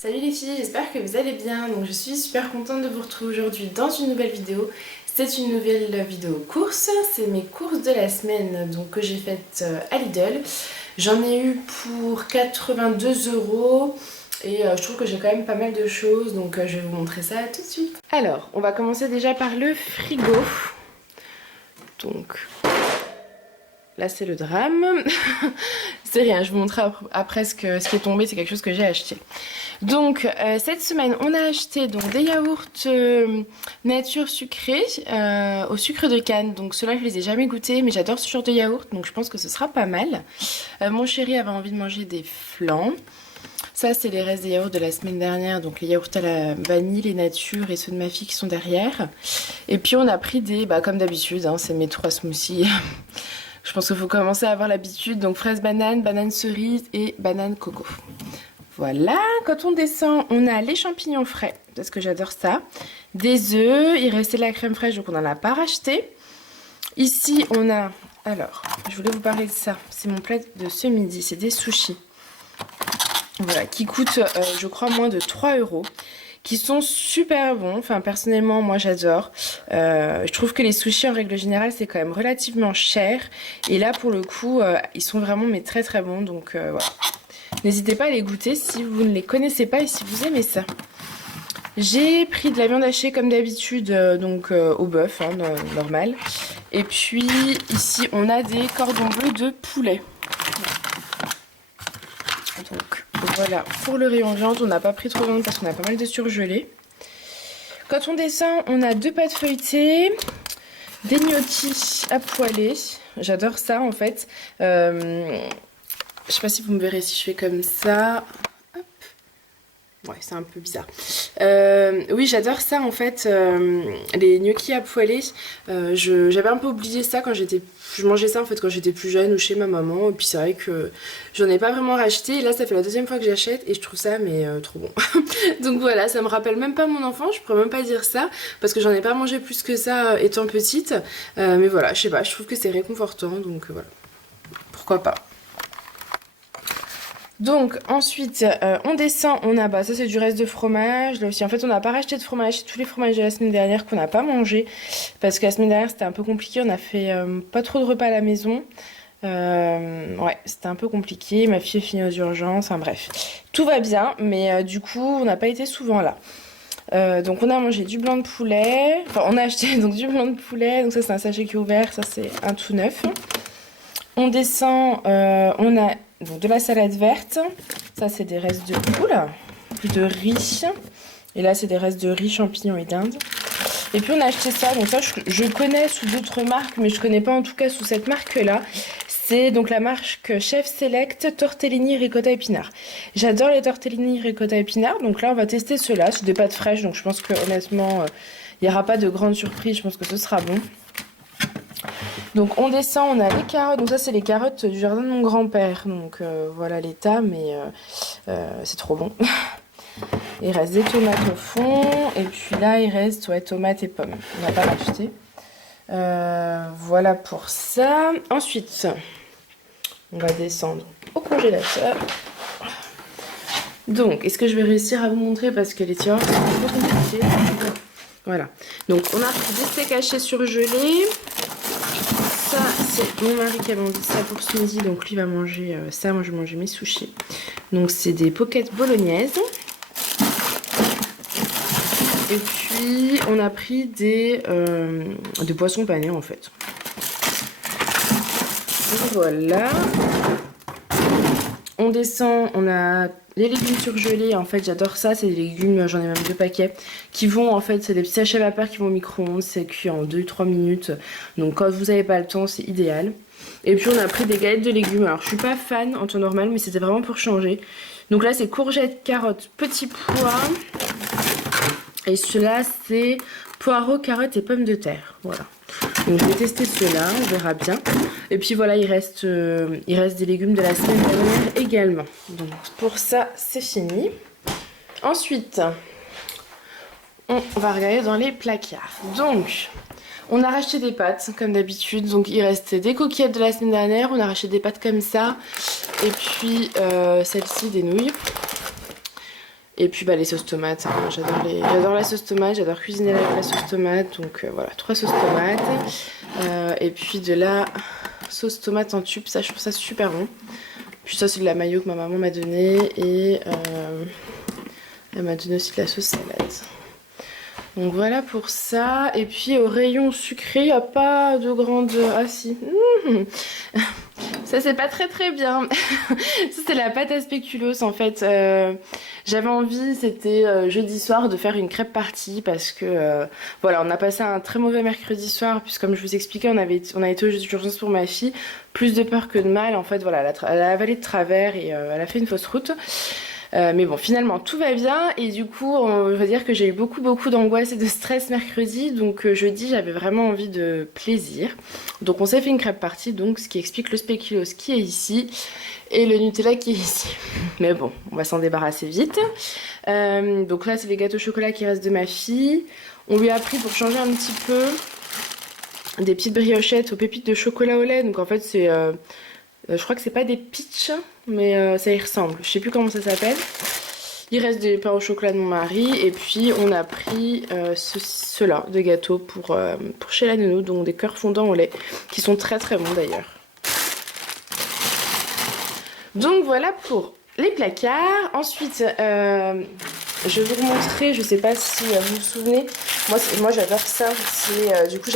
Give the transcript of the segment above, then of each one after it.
Salut les filles, j'espère que vous allez bien. Donc je suis super contente de vous retrouver aujourd'hui dans une nouvelle vidéo. C'est une nouvelle vidéo course, c'est mes courses de la semaine donc, que j'ai faites à Lidl. J'en ai eu pour 82 € et je trouve que j'ai quand même pas mal de choses donc je vais vous montrer ça tout de suite. Alors, on va commencer déjà par le frigo. Donc là c'est le drame. C'est rien, je vous montrerai après ce qui est tombé, c'est quelque chose que j'ai acheté. Donc cette semaine on a acheté donc, des yaourts nature sucrés au sucre de canne. Donc ceux-là je les ai jamais goûtés mais j'adore ce genre de yaourt donc je pense que ce sera pas mal. Mon chéri avait envie de manger des flans. Ça c'est les restes des yaourts de la semaine dernière, donc les yaourts à la vanille, les nature et ceux de ma fille qui sont derrière. Et puis on a pris des, comme d'habitude, hein, c'est mes 3 smoothies. Je pense qu'il faut commencer à avoir l'habitude, donc fraise banane, banane cerise et banane coco. Voilà, quand on descend, on a les champignons frais, parce que j'adore ça. Des œufs, il restait de la crème fraîche, donc on n'en a pas racheté. Ici, on a, alors, je voulais vous parler de ça, c'est mon plat de ce midi, c'est des sushis. Voilà, qui coûtent, je crois, moins de 3 €. Qui sont super bons, enfin personnellement moi j'adore. Je trouve que les sushis en règle générale c'est quand même relativement cher. Et là pour le coup ils sont vraiment mais très très bons donc voilà. N'hésitez pas à les goûter si vous ne les connaissez pas et si vous aimez ça. J'ai pris de la viande hachée comme d'habitude donc au bœuf, hein, normal. Et puis ici on a des cordons bleus de poulet. Donc voilà, pour le rayon viande, on n'a pas pris trop de viande parce qu'on a pas mal de surgelés. Quand on descend, on a 2 pâtes feuilletées, des gnocchis à poêler. J'adore ça en fait. Je sais pas si vous me verrez si je fais comme ça. Hop. Ouais, c'est un peu bizarre. Oui, j'adore ça en fait, les gnocchis à poêler. J'avais un peu oublié ça quand je mangeais ça en fait quand j'étais plus jeune ou chez ma maman. Et puis c'est vrai que j'en ai pas vraiment racheté. Et là, ça fait la 2e fois que j'achète et je trouve ça mais trop bon. Donc voilà, ça me rappelle même pas mon enfance. Je pourrais même pas dire ça parce que j'en ai pas mangé plus que ça étant petite. Mais voilà, je sais pas, je trouve que c'est réconfortant. Donc voilà, pourquoi pas. Donc ensuite on descend, on a ça c'est du reste de fromage. Là aussi en fait on n'a pas racheté de fromage, c'est tous les fromages de la semaine dernière qu'on n'a pas mangé. Parce que la semaine dernière c'était un peu compliqué, on a fait pas trop de repas à la maison. Ouais c'était un peu compliqué, ma fille est finie aux urgences, enfin bref. Tout va bien mais du coup on n'a pas été souvent là. Donc on a mangé du blanc de poulet, enfin on a acheté donc du blanc de poulet, donc ça c'est un sachet qui est ouvert, ça c'est un tout neuf. On descend, on a donc de la salade verte, ça c'est des restes de riz, et là c'est des restes de riz, champignons et dinde. Et puis on a acheté ça, donc ça je connais sous d'autres marques, mais je connais pas en tout cas sous cette marque-là. C'est donc la marque Chef Select Tortellini Ricotta Épinard. J'adore les tortellini Ricotta Épinard, donc là on va tester ceux-là, c'est des pâtes fraîches, donc je pense que honnêtement il n'y aura pas de grande surprise, je pense que ce sera bon. Donc on descend, on a les carottes, donc ça c'est les carottes du jardin de mon grand-père, donc voilà l'état, mais c'est trop bon. Il reste des tomates au fond, et puis là il reste tomates et pommes, on n'a pas racheté. Voilà pour ça. Ensuite, on va descendre au congélateur. Donc, est-ce que je vais réussir à vous montrer parce que les tiroirs sont un peu compliqués. Voilà, donc on a pris des steaks hachés surgelés. Ça, c'est mon mari qui a mangé ça pour ce midi, donc lui va manger ça, moi je vais manger mes sushis. Donc c'est des pockets bolognaises. Et puis on a pris des poissons panés en fait. Donc, voilà. On descend, on a les légumes surgelés, en fait j'adore ça, c'est des légumes, j'en ai même 2 paquets, qui vont en fait, c'est des petits sachets à vapeur qui vont au micro-ondes, c'est cuit en 2-3 minutes, donc quand vous n'avez pas le temps c'est idéal. Et puis on a pris des galettes de légumes, alors je suis pas fan en temps normal, mais c'était vraiment pour changer. Donc là c'est courgettes, carottes, petits pois, et ceux-là c'est poireaux, carottes et pommes de terre, voilà. Donc je vais tester ceux-là, on verra bien. Et puis voilà, il reste des légumes de la semaine dernière également. Donc pour ça, c'est fini. Ensuite, on va regarder dans les placards. Donc, on a racheté des pâtes, comme d'habitude. Donc il reste des coquillettes de la semaine dernière. On a racheté des pâtes comme ça. Et puis celle-ci, des nouilles. Et puis bah, les sauces tomates, hein. J'adore la sauce tomate, j'adore cuisiner avec la sauce tomate. Donc voilà, 3 sauces tomates. Et puis de la sauce tomate en tube, ça je trouve ça super bon. Puis ça c'est de la mayo que ma maman m'a donné. Et elle m'a donné aussi de la sauce salade. Donc voilà pour ça. Et puis au rayon sucré, il n'y a pas de grande... Ah si. Ça c'est pas très bien. Ça c'est la pâte à spéculoos en fait. J'avais envie, c'était jeudi soir, de faire une crêpe party parce que voilà, on a passé un très mauvais mercredi soir. Puisque comme je vous expliquais, on a été aux d'urgence pour ma fille. Plus de peur que de mal. En fait voilà, elle a avalé de travers et elle a fait une fausse route. Mais bon, finalement tout va bien et du coup on va dire que j'ai eu beaucoup d'angoisse et de stress mercredi, donc jeudi j'avais vraiment envie de plaisir, donc on s'est fait une crêpe party, donc ce qui explique le spéculoos qui est ici et le Nutella qui est ici. Mais bon, on va s'en débarrasser vite. Donc là c'est les gâteaux au chocolat qui restent de ma fille. On lui a pris pour changer un petit peu des petites briochettes aux pépites de chocolat au lait, donc en fait c'est... je crois que c'est pas des peach, mais ça y ressemble. Je sais plus comment ça s'appelle. Il reste des pains au chocolat de mon mari. Et puis on a pris ceux-là de gâteaux pour chez la nounou. Donc des cœurs fondants au lait. Qui sont très bons d'ailleurs. Donc voilà pour les placards. Ensuite, je vais vous montrer. Je sais pas si vous vous souvenez. Moi j'adore ça. Du coup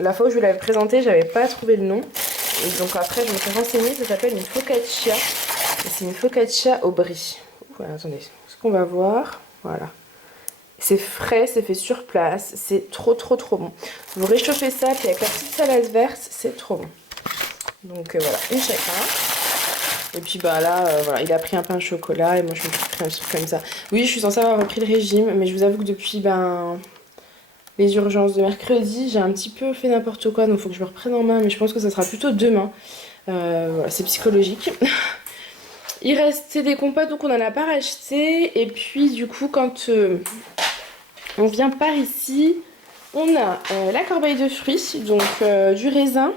la fois où je vous l'avais présenté, j'avais pas trouvé le nom. Et donc après je me suis renseignée, ça s'appelle une focaccia. Et c'est une focaccia au brie. Voilà, attendez, ce qu'on va voir. Voilà. C'est frais, c'est fait sur place. C'est trop bon. Vous réchauffez ça, puis avec la petite salade verte, c'est trop bon. Donc voilà, une chacun. Et puis bah là, voilà, il a pris un pain au chocolat et moi je me suis pris un truc comme ça. Oui, je suis censée avoir repris le régime, mais je vous avoue que depuis les urgences de mercredi, j'ai un petit peu fait n'importe quoi, donc il faut que je me reprenne en main, mais je pense que ça sera plutôt demain. Voilà, c'est psychologique. Il restait des compotes, donc on n'en a pas racheté. Et puis du coup, quand on vient par ici, on a la corbeille de fruits, donc du raisin,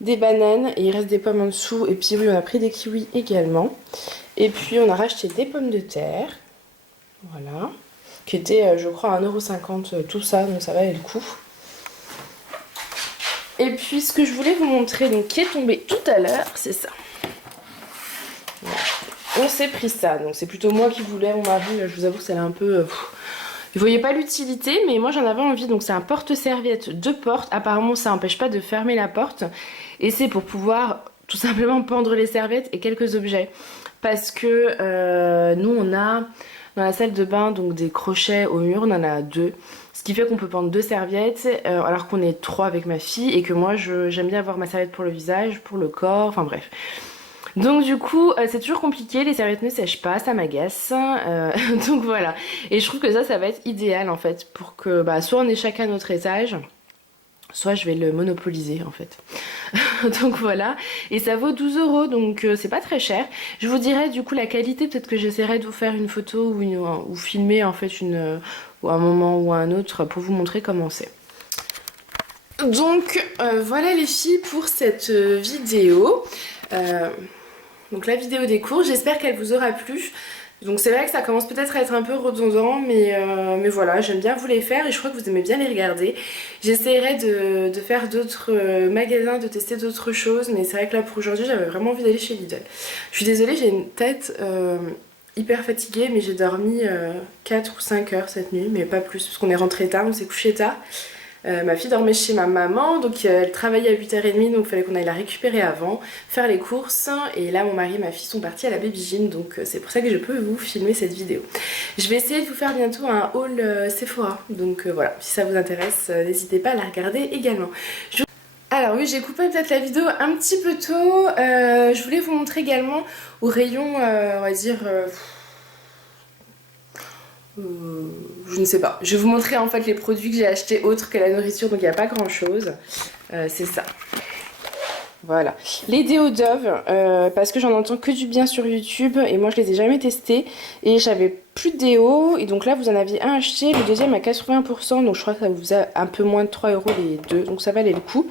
des bananes, et il reste des pommes en dessous. Et puis oui, on a pris des kiwis également. Et puis on a racheté des pommes de terre. Voilà. Qui était, je crois, à 1,50€ tout ça, donc ça valait le coup. Et puis ce que je voulais vous montrer, donc qui est tombé tout à l'heure, c'est ça. Voilà. On s'est pris ça, donc c'est plutôt moi qui voulais, mon mari, je vous avoue que c'est un peu... Je voyais pas l'utilité, mais moi j'en avais envie, donc c'est un porte-serviette de porte. Apparemment ça n'empêche pas de fermer la porte. Et c'est pour pouvoir tout simplement pendre les serviettes et quelques objets. Parce que nous on a... Dans la salle de bain, donc des crochets au mur, on en a 2. Ce qui fait qu'on peut prendre 2 serviettes, alors qu'on est 3 avec ma fille. Et que moi, j'aime bien avoir ma serviette pour le visage, pour le corps, enfin bref. Donc du coup, c'est toujours compliqué, les serviettes ne sèchent pas, ça m'agace. Donc voilà. Et je trouve que ça va être idéal en fait, pour que soit on ait chacun notre étage, soit je vais le monopoliser en fait. Donc voilà, et ça vaut 12€, donc c'est pas très cher. Je vous dirai du coup la qualité, peut-être que j'essaierai de vous faire une photo ou filmer en fait ou un moment ou un autre pour vous montrer comment c'est. Donc voilà les filles pour cette vidéo. Donc la vidéo des cours, j'espère qu'elle vous aura plu. Donc c'est vrai que ça commence peut-être à être un peu redondant, mais voilà, j'aime bien vous les faire et je crois que vous aimez bien les regarder. J'essaierai de faire d'autres magasins, de tester d'autres choses, mais c'est vrai que là pour aujourd'hui j'avais vraiment envie d'aller chez Lidl. Je suis désolée, j'ai une tête hyper fatiguée, mais j'ai dormi 4 ou 5 heures cette nuit, mais pas plus, parce qu'on est rentré tard, on s'est couché tard. Ma fille dormait chez ma maman, donc elle travaillait à 8h30, donc il fallait qu'on aille la récupérer avant, faire les courses, et là mon mari et ma fille sont partis à la baby gym, donc c'est pour ça que je peux vous filmer cette vidéo. Je vais essayer de vous faire bientôt un haul Sephora, donc voilà, si ça vous intéresse, n'hésitez pas à la regarder également. Alors oui, j'ai coupé peut-être la vidéo un petit peu tôt, je voulais vous montrer également au rayon, on va dire... je ne sais pas. Je vais vous montrer en fait les produits que j'ai achetés autres que la nourriture, donc il n'y a pas grand chose. C'est ça. Voilà. Les déos Dove, parce que j'en entends que du bien sur YouTube et moi je les ai jamais testés. Et j'avais plus de déos et donc là vous en aviez un acheté, le deuxième à 80%, donc je crois que ça vous a un peu moins de 3€ les deux, donc ça valait le coup.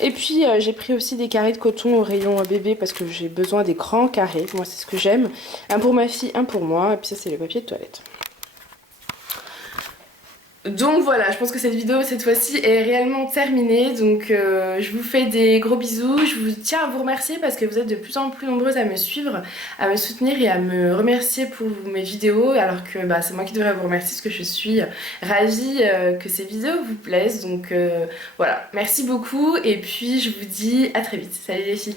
Et puis j'ai pris aussi des carrés de coton au rayon bébé parce que j'ai besoin des grands carrés. Moi c'est ce que j'aime. Un pour ma fille, un pour moi. Et puis ça c'est le papier de toilette. Donc voilà, je pense que cette vidéo cette fois-ci est réellement terminée. Donc je vous fais des gros bisous. Je vous tiens à vous remercier parce que vous êtes de plus en plus nombreuses à me suivre, à me soutenir et à me remercier pour mes vidéos. Alors que bah, c'est moi qui devrais vous remercier parce que je suis ravie que ces vidéos vous plaisent. Donc voilà, merci beaucoup et puis je vous dis à très vite. Salut les filles.